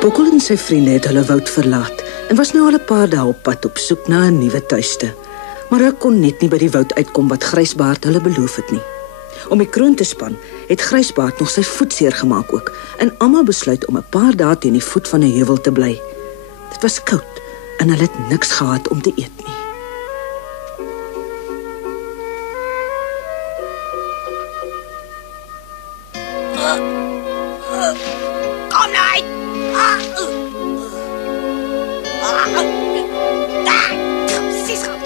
Bokkel en sy vriende het hulle woud verlaat en was nou al 'n paar dae op pad op soek na 'n nuwe tuiste. Maar hulle kon net nie by die woud uitkom wat Grysbaard hulle beloof het nie. Om die kroon te span, het Grysbaard nog sy voet seer gemaak ook en almal besluit om 'n paar dae teen die voet van 'n heuwel te bly. Dit was koud en hulle het niks gehad om te eet nie. Kom nou! Precies gaan.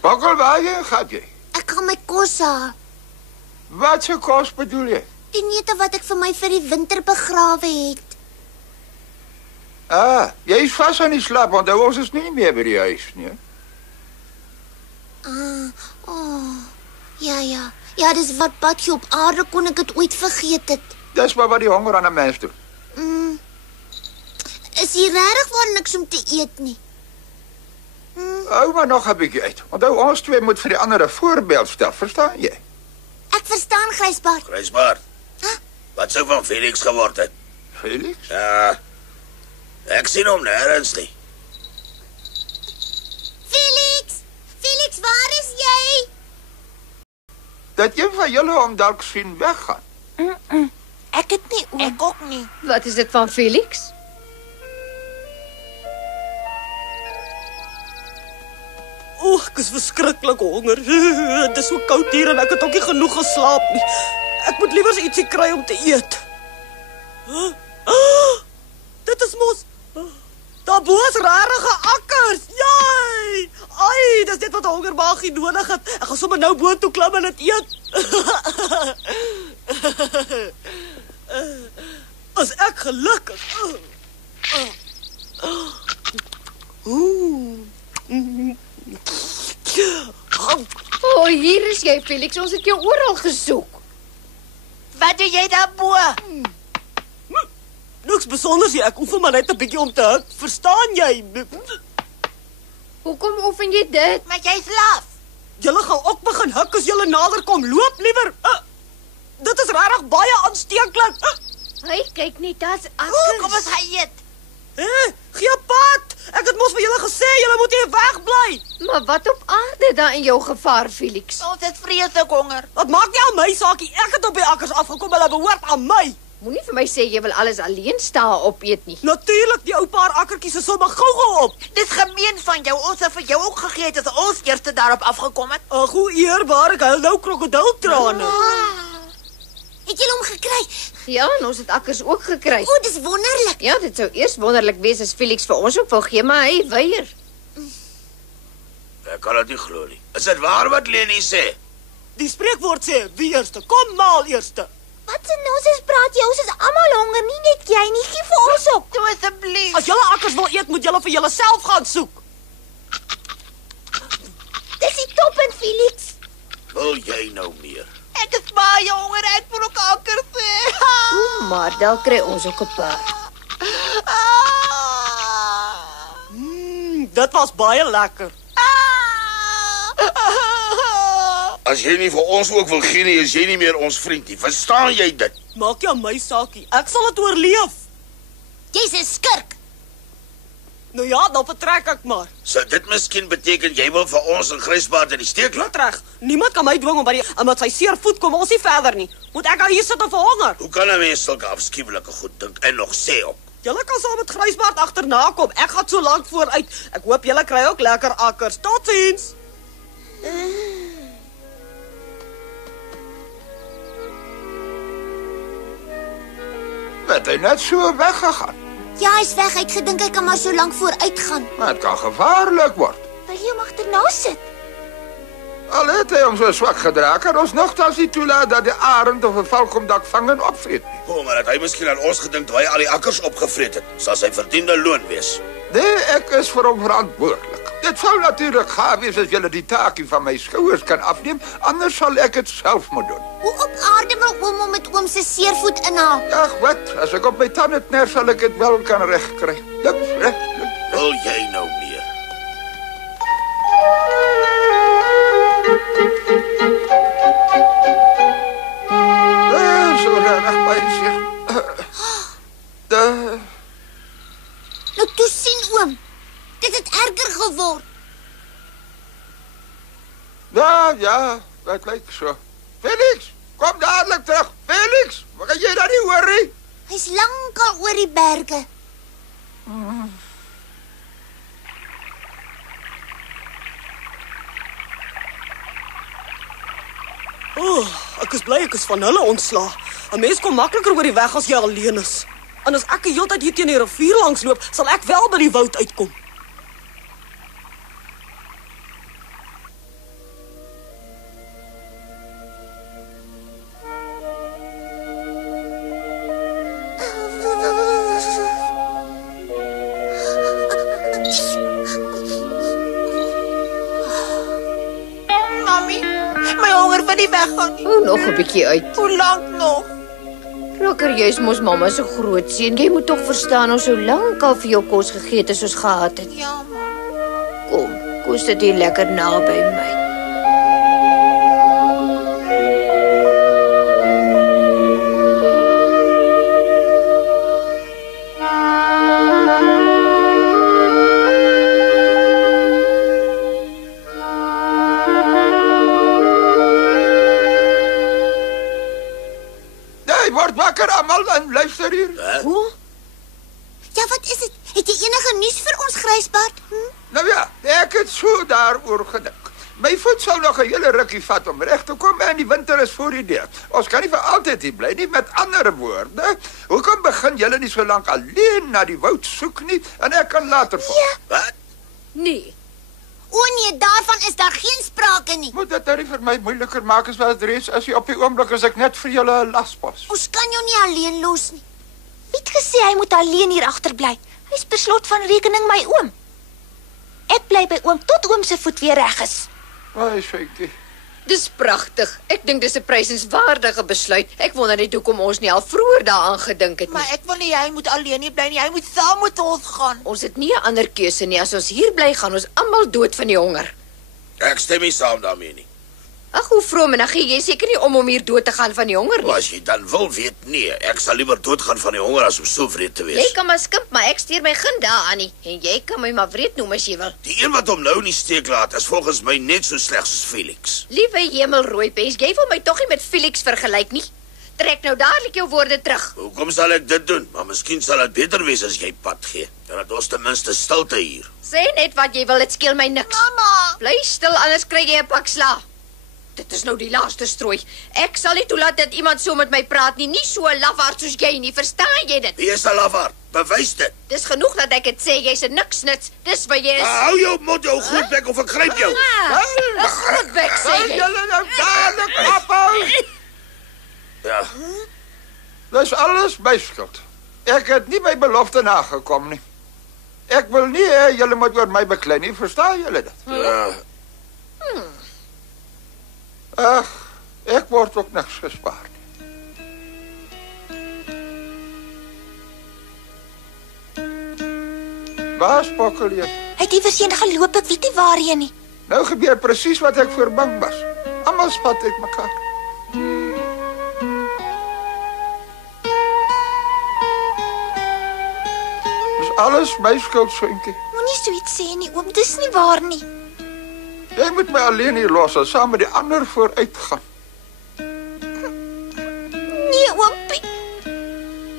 Bokkel, waarheen gaat jy? Ek gaan my kos haal. Wat se kos bedoel jy? Die neute wat ek vir my vir die winter begrawe het. Jy is vas aan die slaap, want ons is nie meer by die huis nie. Ja. Ja, dis wat badjie op aarde kon ek dit ooit vergeet het. Dis maar wat die honger aan 'n mens doen. Is hier regtig waar niks om te eet nie? Hou maar nog 'n bietjie uit. Onthou, ons twee moet vir die ander 'n voorbeeld stel, verstaan jy? Ek verstaan, Grysbaard. Grysbaard, wat sou van Felix geword het? Felix? Ja, ek sien hom nêrens nie. Felix, waar is jy? Dat een van julle hom dalk sien weggaan. Ek het nie oom. Ek ook nie. Wat is dit van Felix? Ek is verskriklik honger. Het is so koud hier en ek het ook nie genoeg geslaap nie. Ek moet liewers ietsie kry om te eet. Dit is mos... Daar bo is rarige akkers. Jai! Ai, dis net wat 'n hongermaagie nodig het. Ek gaan sommer nou bo toe klim en dit eet. As ek gelukkig. Hier is jy, Felix. Ons het jou oral gesoek. Wat doe jy daar bo? Niks besonders nie. Ek oefen maar net 'n bietjie om te hik. Verstaan jy? Hoekom oefen jy dit? Maar jy's laf. Julle gaan ook begin hik as julle nader kom. Loop liewer. Dit is regtig baie aansteeklik. Hey, kyk net, daar's akkers. Kom ons gaan eet. Gee pad. Ek het mos vir julle gesê julle moet hier wegbly. Maar wat op aarde daar in jou gevaar, Felix? Ons het vreeslik honger. Wat maak nie aan my saakie. Ek het op die akkers afgekom. Hulle behoort aan my. Moenie vir my sê jy wil alles alleen staan opeet nie. Natuurlik, die ou paar akkertjies is sommer gou op. Dis gemeen van jou. Ons het vir jou ook gegee het as ons eers daarop afgekom het. Ag, hoe eerbaar, ek huil nou krokodiltrane. Het jy hom gekry? Ja, en ons het akkers ook gekry. O, dis wonderlik. Ja, dit sou eers wonderlik wees as Felix vir ons ook wil gee, maar hy weier. Ek kan dit nie glo nie. Is dit waar wat Leni sê? Die spreekwoord sê, wie eerste? Kom maal eerste. Wat se nonsens praat jy? Ons is almal honger, nie net jy nie. Gee vir ons op. Toe asseblief. As julle akkers wil eet, moet julle vir julleself gaan soek. Dis die toppunt, Felix. Wil jy nou meer? Ek is baie honger. Ek wil ook akkers hê. Maar dan kry ons ook 'n paar. Dit was baie lekker. As jy nie vir ons ook wil gee nie, is jy nie meer ons vriend nie. Verstaan jy dit? Maak jy aan my saakie. Ek sal dit oorleef. Jy's 'n skurk. Nou ja, dan vertrek ek maar. Sou dit miskien beteken jy wil vir ons en Grysbaard in die steek laat? Reg. Niemand kan my dwing om omdat sy seer voet kom ons nie verder nie. Moet ek hier sit en verhonger? Hoe kan 'n mens sulke afskuwelike goed dink en nog sê ook? Julle kan saam met Grysbaard agterna kom. Ek gaan so lank vooruit. Ek hoop julle kry ook lekker akkers. Totsiens. Het hy net so weggegaan? Ja, hy's weg. Hy het gedink hy kan maar so lank vooruit gaan. Maar dit kan gevaarlik word. Wil jy hom agterna sit? Al het hy hom so swak gedra, kan ons nogtans nie toelaat dat die arend of 'n valkom dalk vang en opvreet nie. Maar het hy miskien aan ons gedink toe hy al die akkers opgevreet het, sal sy verdiende loon wees. Nee, ek is vir hom verantwoordelik. Dit sou natuurlik gaaf wees as julle die taakie van my skouers kan afneem, anders sal ek dit self moet doen. Hoe op aarde wil oom hom met oom se seervoet inhaal? Ag, wat? As ek op my tande knerf, sal ek dit wel kan regkry. Niks reg. Wil jy nou meer? So reg by sig. Nou toe sien oom. Dit het erger geword. Ja, dit lyk so. Felix, kom dadelik terug. Felix, wat kan jy dan nie hoor nie? Hy's lankal oor die berge. Ek is bly ek is van hulle ontslae. 'n Mens kom makliker oor die weg as jy alleen is. En as ek die hele tyd hier teen die rivier langs loop, sal ek wel by die woud uitkom. Mami, my honger wil nie weggaan nie. O, nog 'n bietjie uit. Hoe lank nog? Rakker, jy's mos mamma se groot seun. Jy moet tog verstaan ons sou lank al vir jou kos gegee het as ons gehad het. Ja, ma. Kom sit hier lekker naby my. Word wakker almal en luister hier. Hoe? Ja, wat is dit? Het jy enige nuus vir ons, Grysbaard? Nou ja, ek het so daaroor gedink. My voet sal nog 'n hele rukkie vat om reg te kom en die winter is voor die deur. Ons kan nie vir altyd hier bly nie. Met ander woorde, hoekom begin julle nie so lank alleen na die woud soek nie en ek kan later volg? Ja. Wat? Nee. O nee, daarvan is daar geen sprake nie. Moet dit nou vir my moeiliker maak as wat dit reeds is. Op die oomblik is ek net vir julle 'n laspos. Ons kan jou nie alleen los nie. Wie het gesê hy moet alleen hier agterbly? Hy's per slot van rekening my oom. Ek bly by oom tot oom se voet weer reg is. Ai, sjoetjie. Dis pragtig. Ek dink dis 'n prysenswaardige besluit. Ek wonder net hoekom ons nie al vroeër daaraan gedink het nie. Maar ek wil nie hy moet alleen nie bly nie. Hy moet saam met ons gaan. Ons het nie 'n ander keuse nie. As ons hier bly, gaan ons almal dood van die honger. Ek stem nie saam daarmee nie. Ag, hoe vroom en gee jy seker nie om hier dood te gaan van die honger nie. Maar as jy dan wil weet, nee, ek sal liewer doodgaan van die honger as om so wreed te Jy wees. kan maar skimp, maar ek stuur my gun daaraan nie. En jy kan my maar wreed noem as jy wil. Die een wat hom nou in die steek laat, is volgens my net so sleg soos Felix. Liewe hemel, Rooipens, jy wil my tog nie met Felix vergelyk nie. Trek nou dadelik jou woorde terug. Hoekom sal ek dit doen? Maar miskien sal dit beter wees as jy pad gee. Dan het ons ten minste stilte hier. Sê net wat jy wil, dit skeel my niks. Mamma, Bly stil, anders kry jy 'n pak sla. Dit is nou die laaste strooi. Ek sal nie toelaat dat iemand so met my praat nie. Nie so 'n lafaard soos jy nie. Verstaan jy dit? Wie is 'n lafaard? Bewys dit. Dis genoeg dat ek dit sê. Jy's 'n niksnuts. Dis wat jy is. Hou jou mond, jou grootbek, of ek gryp jou. 'n grootbek sê Kan jy. julle nou dadelik ophou? Ja, Dis alles my skuld. Ek het nie my belofte nagekom nie. Ek wil nie hê julle moet oor my beklei nie. Verstaan julle dit? ja. Ag, ek word ook niks gespaar nie. Waar spokkel jy? Hy het iewers heen geloop, ek weet nie waarheen nie. Nou gebeur presies wat ek voor bang was. Almal spat uit mekaar. alles my skuld, Soentjie. Moenie so iets sê nie, oom, dis nie waar nie. Jy moet my alleen hier los en saam met die ander vooruit gaan. Nee, oompie.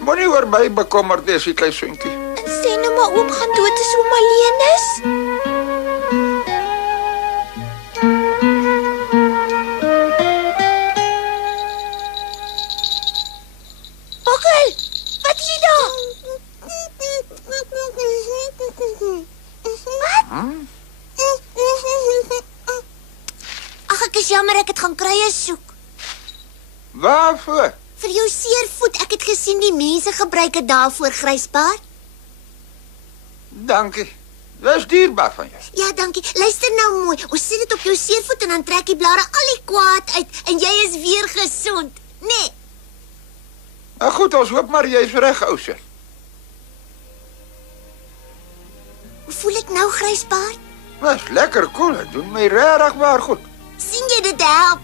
Moenie oor my bekommerd wees, die klein Soentjie. En sê nou maar oom gaan dood as oom alleen is. Bokkel, wat is jy daar? Ag, ek is jammer ek het gaan kruie soek. Waarvoor? Vir jou seervoet, ek het gesien die mense gebruik dit daarvoor, Grysbaard. Dankie. Dis dierbaar van jou. Ja, dankie. Luister nou mooi. Ons sit dit op jou seervoet en dan trek die blare al die kwaad uit en jy is weer gesond. Nee. Nou goed, ons hoop maar jy is reg, ouser. Hoe voel ek nou, Grysbaard? Was lekker cool, het doen my regtig maar goed. Sien jy dit help?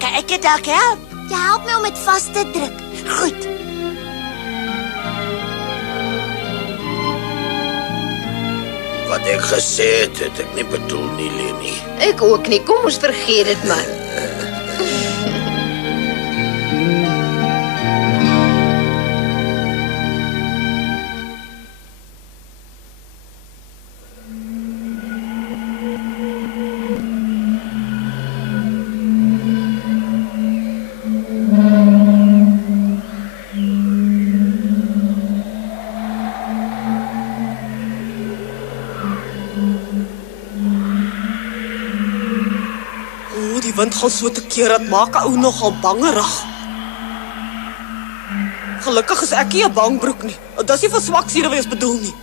Kan ek dit dalk help? Jy help my om dit vas te druk. Goed. Wat ek gesê het ek nie bedoel nie, Leni. Ek ook nie. Kom ons vergeet dit maar. Die wind gaan so te keer, dat maak 'n ou nogal bangerig. Gelukkig is ek nie 'n bangbroek nie. Dit is nie vir swaksiere wees bedoel nie.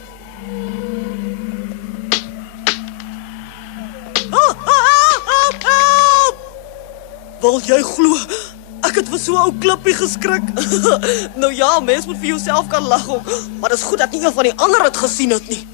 Wil jy glo? Ek het vir so 'n ou klippie geskrik. Nou ja, mens moet vir jouself kan lag ook, maar dit is goed dat nie een van die ander het gesien het nie.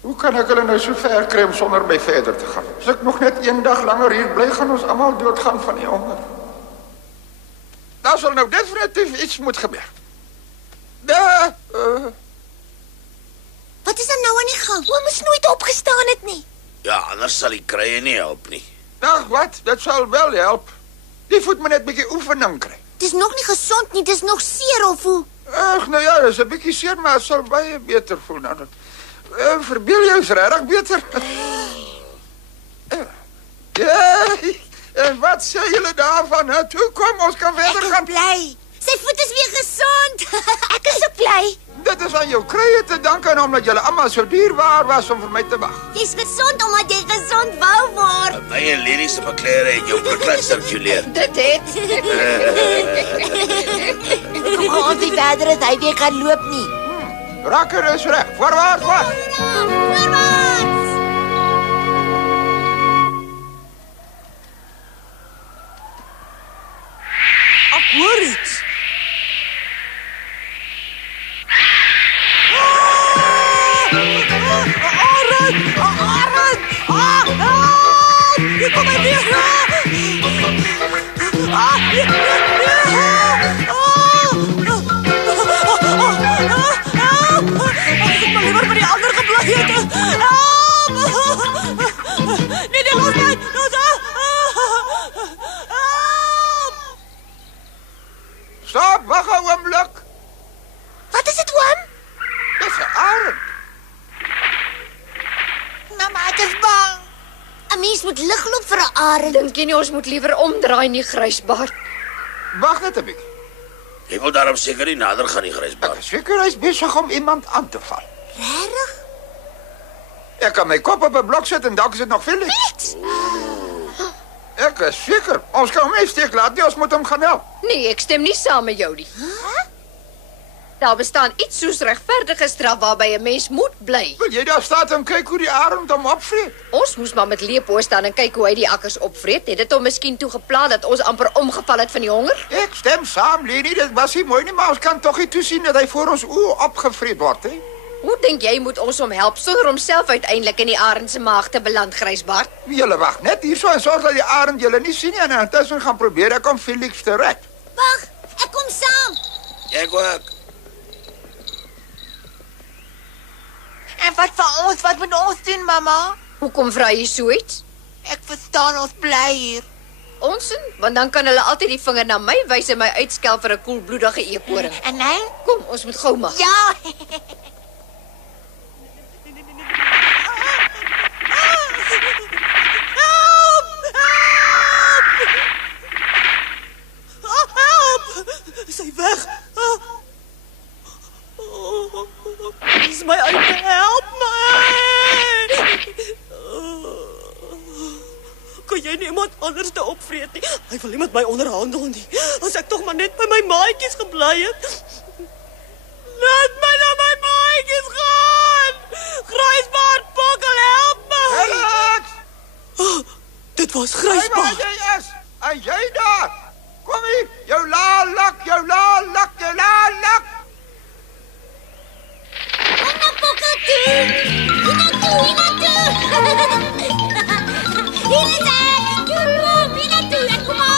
Hoe kan ek hulle nou so ver kry om sonder my verder te gaan? As ek nog net een dag langer hier bly, gaan ons almal doodgaan van die honger. Daar sal nou definitief iets moet gebeur. Wat is er nou aan die gang? Oom is nooit opgestaan het nie. Ja, anders sal die krye nie help nie. Ag, wat? Dit sal wel help. Die voet moet net 'n bietjie oefening kry. Dis nog nie gesond nie, dis nog seer of hoe? Ag, nou ja, dis 'n bietjie seer, maar het sal baie beter voel nou. Verbeel jou is regtig beter. Ja, en wat sê julle daarvan? Hè? Toe kom, ons kan verder gaan. Bly. Sy voet is weer gesond. Ek is so bly. Dit is aan jou krye te danke en omdat julle almal so dierbaar was om vir my te wag. Jy's gesond omdat jy gesond wou word. My en Leni se beklere het jou bloed laat sirkuleer. Dit het. Kom ons nie verder as hy weer kan loop nie. Rakker is reg. Voorwaarts, wat? Voorwaarts! Ek hoor iets. Hier kom hy weer. Nee, los my. Stop, wag 'n oomblik. Wat is dit, oom? Dis 'n arend. Mama, ek is bang. 'n Mens moet ligloop vir 'n arend. Dink jy nie ons moet liewer omdraai nie, Grysbaard? Wag net 'n bietjie. Jy wil daarom seker nie nader gaan nie, Grysbaard. Ek is seker hy's besig om iemand aan te val. Regtig? Ek kan my kop op 'n blok sit en dalk is dit nog veel. Ek is seker. Ons kan hom nie steek laat nie, ons moet hom gaan help. Nee, ek stem nie saam met jou nie. Daar bestaan iets soos regverdige straf waarby 'n mens moet bly. Wil jy daar staan en kyk hoe die arend hom opvreet? Ons moes maar met Leopold staan en kyk hoe hy die akkers opvreet. Het dit hom miskien toegepla dat ons amper omgeval het van die honger? Ek stem saam, Leni, dit was nie mooi nie, maar ons kan tog nie toesien dat hy voor ons oë opgevreet word, hè? Hoe dink jy moet ons hom help sonder homself uiteindelik in die arend se maag te beland, Grysbaard? Julle wag net hierso en sorg dat die arend julle nie sien nie en intussen gaan probeer ek om Felix te red. Wag, ek kom saam. Ek ook. En wat moet ons doen, mamma? Hoekom vra jy so iets? Ek verstaan ons bly hier. Onsin, want dan kan hulle altyd die vinger na my wys en my uitskel vir 'n koelbloedige eekoring. En nee? Kom, ons moet gou maak. Ja. Help! Sy weg. Dis my uit. Help my. Kan jy nie iemand anders te opvreet nie? Hy wil nie met my onderhandel nie. As ek tog maar net by my maatjies gebly het. Laat my na my maatjies gaan. Grysbaard, Pokkel, help my. Felix! Dit was Hey, waar Grysbaard. jy is? En jy daar? Kom hier, jou laalak, jou laalak, jou laalak. Kom na Pokkel toe. Hiernatoe. Hier is ek. Kom, hiernatoe. Ek kom aan.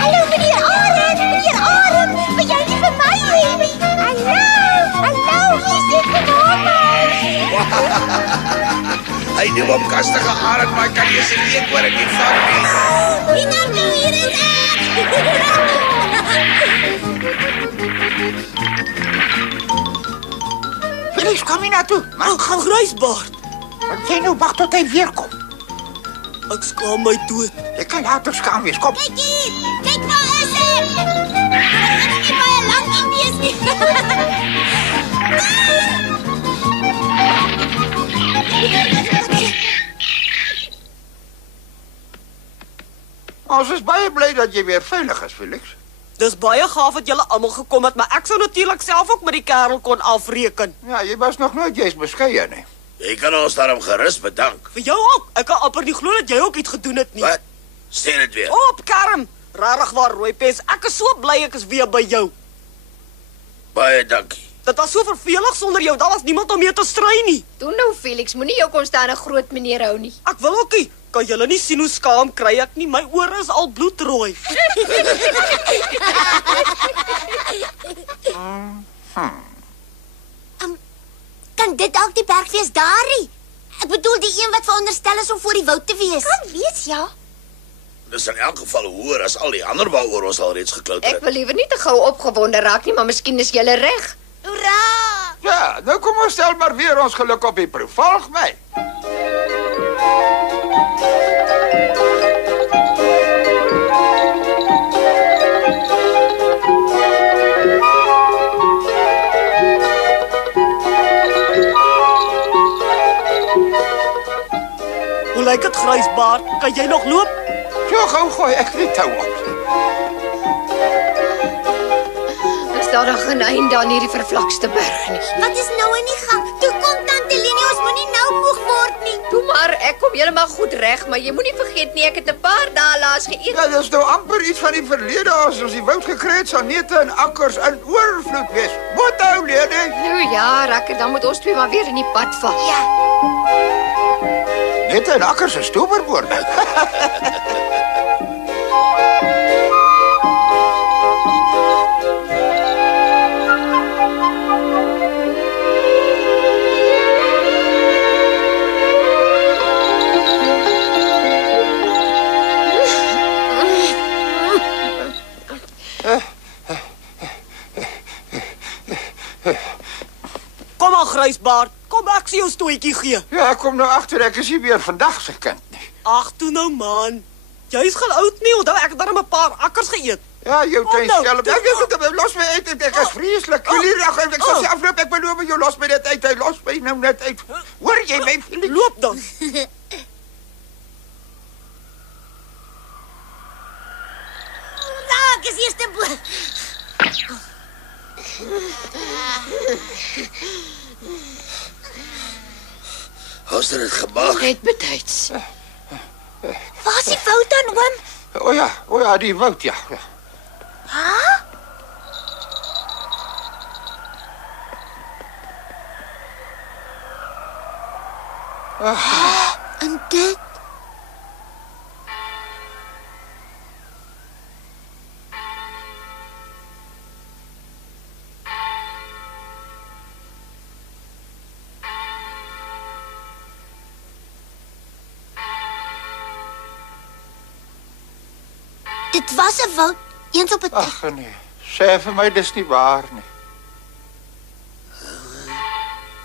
Hallo, meneer Arend. Wil jy nie vir my hê? Hallo, hier is Hy doen op kastige arend, maar hy kan nie sy eekoring nie vang nie. Hiernatoe, hier is Felix, kom hier naartoe. Maar Ek gaan Grysbaard. wat jy nou wag tot hy weer kom. Ek skaam my dood. Jy kan later skaam wees. Kom. Kyk hier. Kyk waar is ek. Ek gaan nie baie lank hier wees nie. Ons is baie bly dat jy weer veilig is, Felix. Dis baie gaaf dat julle almal gekom het, maar ek sou natuurlik self ook met die kerel kon afreken. Ja, jy was nog nooit jy's beskeie nie. Jy kan ons daarom gerus bedank. Vir jou ook. Ek kan amper nie glo dat jy ook iets gedoen het nie. Wat? Sê dit weer. Op kerm. Rarig waar rooi pes. Ek is so bly ek is weer by jou. Baie dankie. Dit was so vervelig sonder jou. Daar was niemand om mee te stry nie. Toe nou, Felix, moenie jou konstante groot meneer hou nie. Ek wil ook nie. Kan julle nie sien hoe skaam kry ek nie? My ore is al bloedrooi. Kan dit dalk die bergfees daarie? Ek bedoel die een wat veronderstel is om voor die woud te wees. Kan wees, ja. Dis in elk geval hoër as al die ander waaroor ons al reeds geklouter Ek het. wil liewer nie te gou opgewonde raak nie, maar miskien is jy reg. Hoera! Ja, nou kom ons stel maar weer ons geluk op die proef. Volg my. Hoe lyk dit, Grysbaard? Kan jy nog loop? So gou gooi ek die tou op. Is daar nog geen einde aan hierdie vervlakste berg nie? Wat is nou in die gang? Toe kom Tante Leni, ons moenie nou moeg word nie. Toe maar, ek kom heeltemal goed reg, maar jy moenie vergeet nie, ek het 'n paar dae laas geëet. Ja, dis nou amper iets van die verlede as ons die woud gekry het, sal neute en akkers in oorvloed wees. Wat hou Leni? Nou ja, rakker, dan moet ons twee maar weer in die pad val. Ja. Neute en akkers is towerwoorde. Kom aan, Grysbaard. Kom ek sien jou stoetjie gee. Ja, ek kom nou agter ek is nie meer vandag se kind nie. Ag, toe nou man. Jy's al oud nie, onthou ek het darm 'n paar akkers geëet. Ja, jou Kom tuin nou, skelm. dis Ek los my uit. Ek is vreeslik. Jullie reg, ek sal self loop. Ek beloof jou los my net uit. Hy los my nou net uit. Hoor jy my, Felix? Loop dan. Ra! Ons het dit gemaak. Net betyds. Waar is die woud dan, oom? O ja, die woud, ja. En dit? Dit was 'n woud, eens op 'n tyd. Ag nee, sê vir my dis nie waar nie.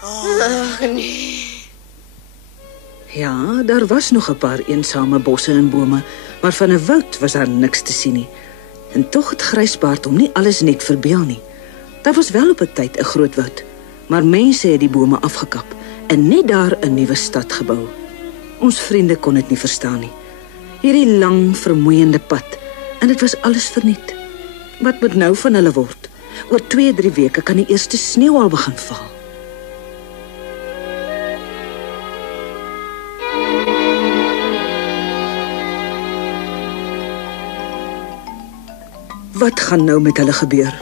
Ag nee. Ja, daar was nog 'n paar eensame bosse en bome, maar van 'n woud was daar niks te sien nie. En tog het Grysbaard hom nie alles net verbeel nie. Daar was wel op 'n tyd 'n groot woud, maar mense het die bome afgekap en net daar 'n nuwe stad gebou. Ons vriende kon dit nie verstaan nie. Hierdie lang, vermoeiende pad, en dit was alles verniet. Wat moet nou van hulle word? Oor 2-3 weke kan die eerste sneeu al begin val. Wat gaan nou met hulle gebeur?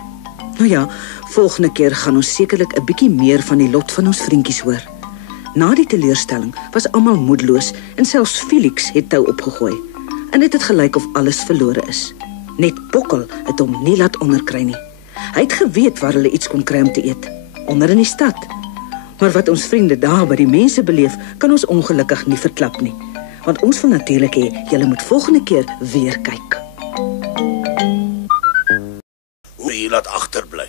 Nou ja, volgende keer gaan ons sekerlik 'n bietjie meer van die lot van ons vriendjies hoor. Na die teleurstelling was almal moedeloos en selfs Felix het tou opgegooi. En dit het gelyk of alles verlore is. Net Bokkel het hom nie laat onderkry nie. Hy het geweet waar hulle iets kon kry om te eet, onder in die stad. Maar wat ons vriende daar by die mense beleef, kan ons ongelukkig nie verklap nie. Want ons wil natuurlik hê julle moet volgende keer weer kyk. Hoe jy laat agterbly.